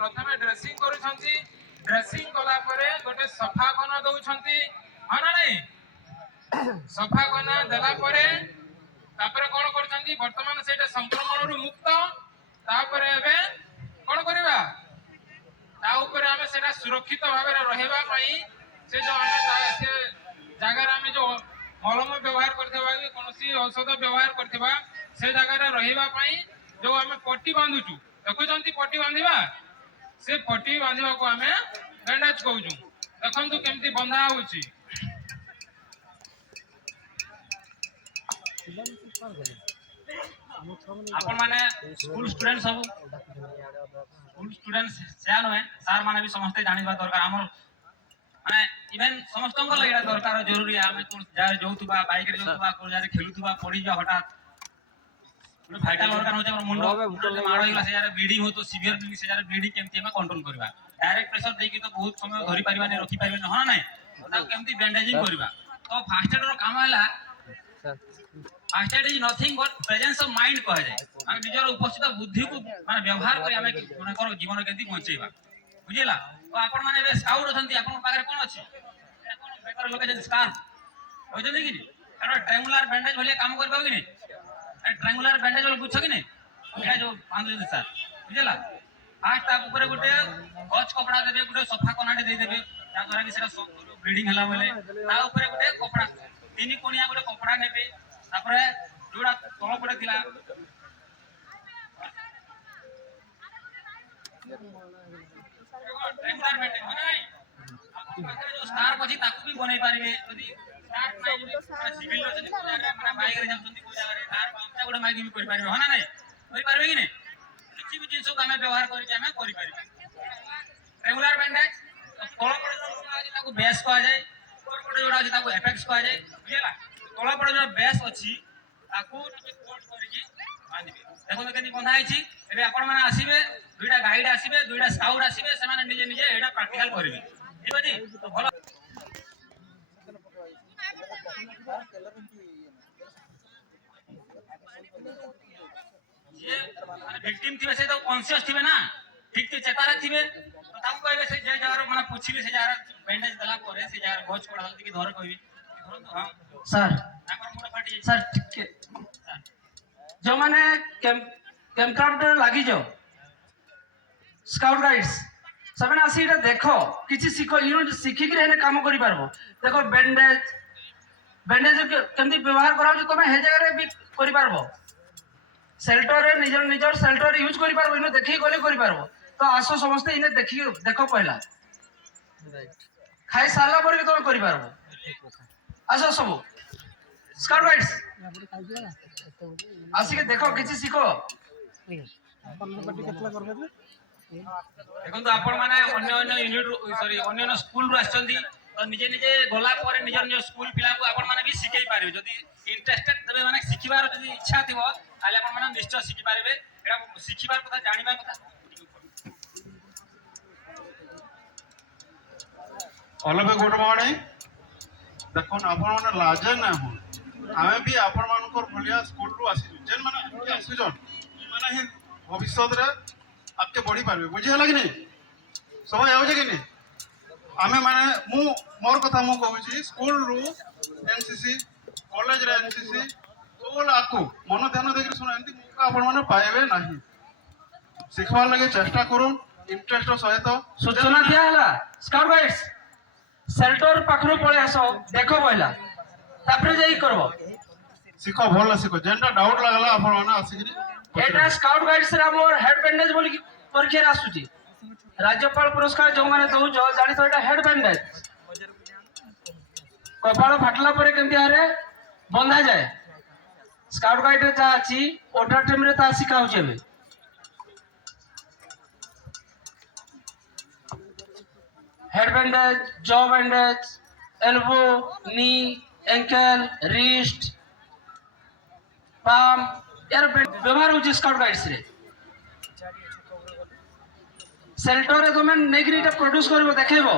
प्रथमे dressing करूछंती dressing कला परे गोटे सफा कना दउछंती हाना नहीं सफा कना देला परे तापरे कोन करछंती वर्तमान सेटा संक्रमण रु मुक्त तापरे एबे कोन करबा ता ऊपर हमें सेटा सुरक्षित भाबे रहबा पई से जो हमें से जगह हमें जो मलम व्यवहार करथबा कि कोनसी औषध व्यवहार करथबा से जगह रे रहबा पई जो हमें पट्टी बांधुचू देखुछंती पट्टी बांधिबा से पट्टी बांधिबा को हमें बैंडेज कहूचू देखंतु केमती बंधा होउची आपण माने स्कूल स्टूडेंट सब स्कूल स्टूडेंट्स सेन है सर माने भी समस्त जानिबा दरकार हमर माने इवन समस्त को लगिरा दरकार जरूरी है हमें कोन जा जोतुबा बाइक रे जोतुबा को जा खेलुतुबा पड़ी जा हठात फाइटल ऑर्गन हो हमर मुंडो मारो हिला से यार ब्लीडिंग हो तो सीवियर ब्लीडिंग से यार ब्लीडिंग केमती हम कंट्रोल करबा डायरेक्ट प्रेशर देकी तो बहुत समय धरि परिबा ने रखि परिबा न नहीं ता केमती बैंडेजिंग करबा तो फास्ट एड रो काम हैला first aid is nothing but presence of mind कह जाय हम निजर उपस्थित बुद्धि को माने व्यवहार करी हमें कोन करो जीवन केमती बचेबा बुझिला तो आपण माने बे स्काउट अछंती आपण पाखरे कोन अछि कोन बेकर लोक जे स्कार्फ हो जने कि एटा ट्रायंगुलर बैंडेज भले काम करबा कि नहीं ट्रायंगुलर बैंडेज वाला पूछो कि नहीं एटा जो बांधु दे सर बुझिला फास्ट आप ऊपर गोटे गच कपड़ा देबे गोटे सफा कोनाटे दे देबे जा द्वारा कि सेटा ब्लीडिंग हला बोले ता ऊपर गोटे कपड़ा तीन कोनिया गोटे कपड़ा नेबे तापरे जोड़ा तळ पड़े थिला ट्रायंगुलर बैंडेज हो नहीं आपन पाखरे जो स्टार पछि ताकू भी बनै पारिबे यदि स्टार नै सिविल रो जदी पूजा रे अपना बाइक रे जाउछंती पूजा रे तार पांचा गोटे माइक भी करि पारिबे हो ना नहीं करि पारिबे कि नहीं किछि भी जिंस को हमें व्यवहार करि के हमें करि पारिबे ट्रायंगुलर बैंडेज तळ पड़े जो ताकू बेस कहा जाय ऊपर पड़े जोड़ा अछि ताकू एपेक्स कहा जाय बुझिला तळ पड़े जो बेस अछि ताकू टिके कोट करि के बांधिबे देखो तो केनी बंधा आइछि एबे आपण माने आसीबे दुईटा गाइड आसीबे दुईटा स्काउट आसीबे से माने निजे निजे एटा प्रैक्टिकल करिवे ठीक अछि तो भलो ये विक्टिम थिबे से तो कॉन्शियस थिबे ना ठीक से चेतारे थिबे तो ताऊ कहबे से जे जगार माने पुछिले से जगार बैंडेज दला करे से जगार गोच कोडा हल्दी की धर कहबे धरन तो हां सर हमर मुंड फाटी सर ठीक जो माने कैंपकाउंट लागी जो स्काउट गाइड्स सबने आसी एटा देखो किछि सिखो यूनिट सिखि के हेने काम करि पारबो देखो बैंडेज केमती व्यवहार करा जो तमे हे जगह रे भी करि पारबो शेल्टर रे निजर शेल्टर यूज करि पारबो इने देखि गले करि पारबो तो आसो समस्त इने देखि देखो पहला खाइ साला पर भी तमे करि पारबो आसो सब स्काउट गाइड्स आसी के देखो किछि सिखो देखो तो आपण माने अन्य अन्य यूनिट सॉरी अन्य अन्य स्कूल रु आछंती तो निजे निजे गोला पर निजर निजर स्कूल पिला को आपण माने भी सिखै पारिबे जदी इंटरेस्टेड तबे माने सिखिबार जदी इच्छा थिबो ताले आपण माने निश्चय सिखि पारिबे एडा सिखिबार कथा जानिबा कथा ऑल ऑफ गुड मॉर्निंग देखो आपण माने लाजे ना हो हमें भी आपण मानकर भलिया स्कूल रु आसी जेन माने आसीजन माने ही भविष्य रे आपके बढ़ी पारबे बुझी हला कि नहीं समय आउ जे कि नहीं आमे माने मु मोर कथा मु कहूची स्कूल रु एनसीसी कॉलेज रे एनसीसी तो लाको मन ध्यान देके सुन एंती मौका आपण माने पाएबे नाही सिखवा लगे चेष्टा करू इंटरेस्ट सहित सूचना दिया हला स्काउट गाइड्स शेल्टर पाखरो पळे आसो देखो पहिला तापरे जाई करबो सिखो भल सिखो जेंटा डाउट लागला आपण माने आसीकरी एटा स्काउट गाइड्स रा मोर हेड बैंडेज बोली परीक्षा आसुची राज्यपाल पुरस्कार जो माने दउ जो जानि तो एटा हेड बैंडेज कपाळ फाटला परे केमती आरे बंधा जाय स्काउट गाइड रे ता अछि ओटा टीम रे ता सिखाउ जेबे head bandage jaw bandage elbow नी एंकल रिस्ट पाम यार व्यवहार होची स्काउट गाइड्स रे शेल्टर रे तुम नेग्रीटा प्रोड्यूस करबो देखैबो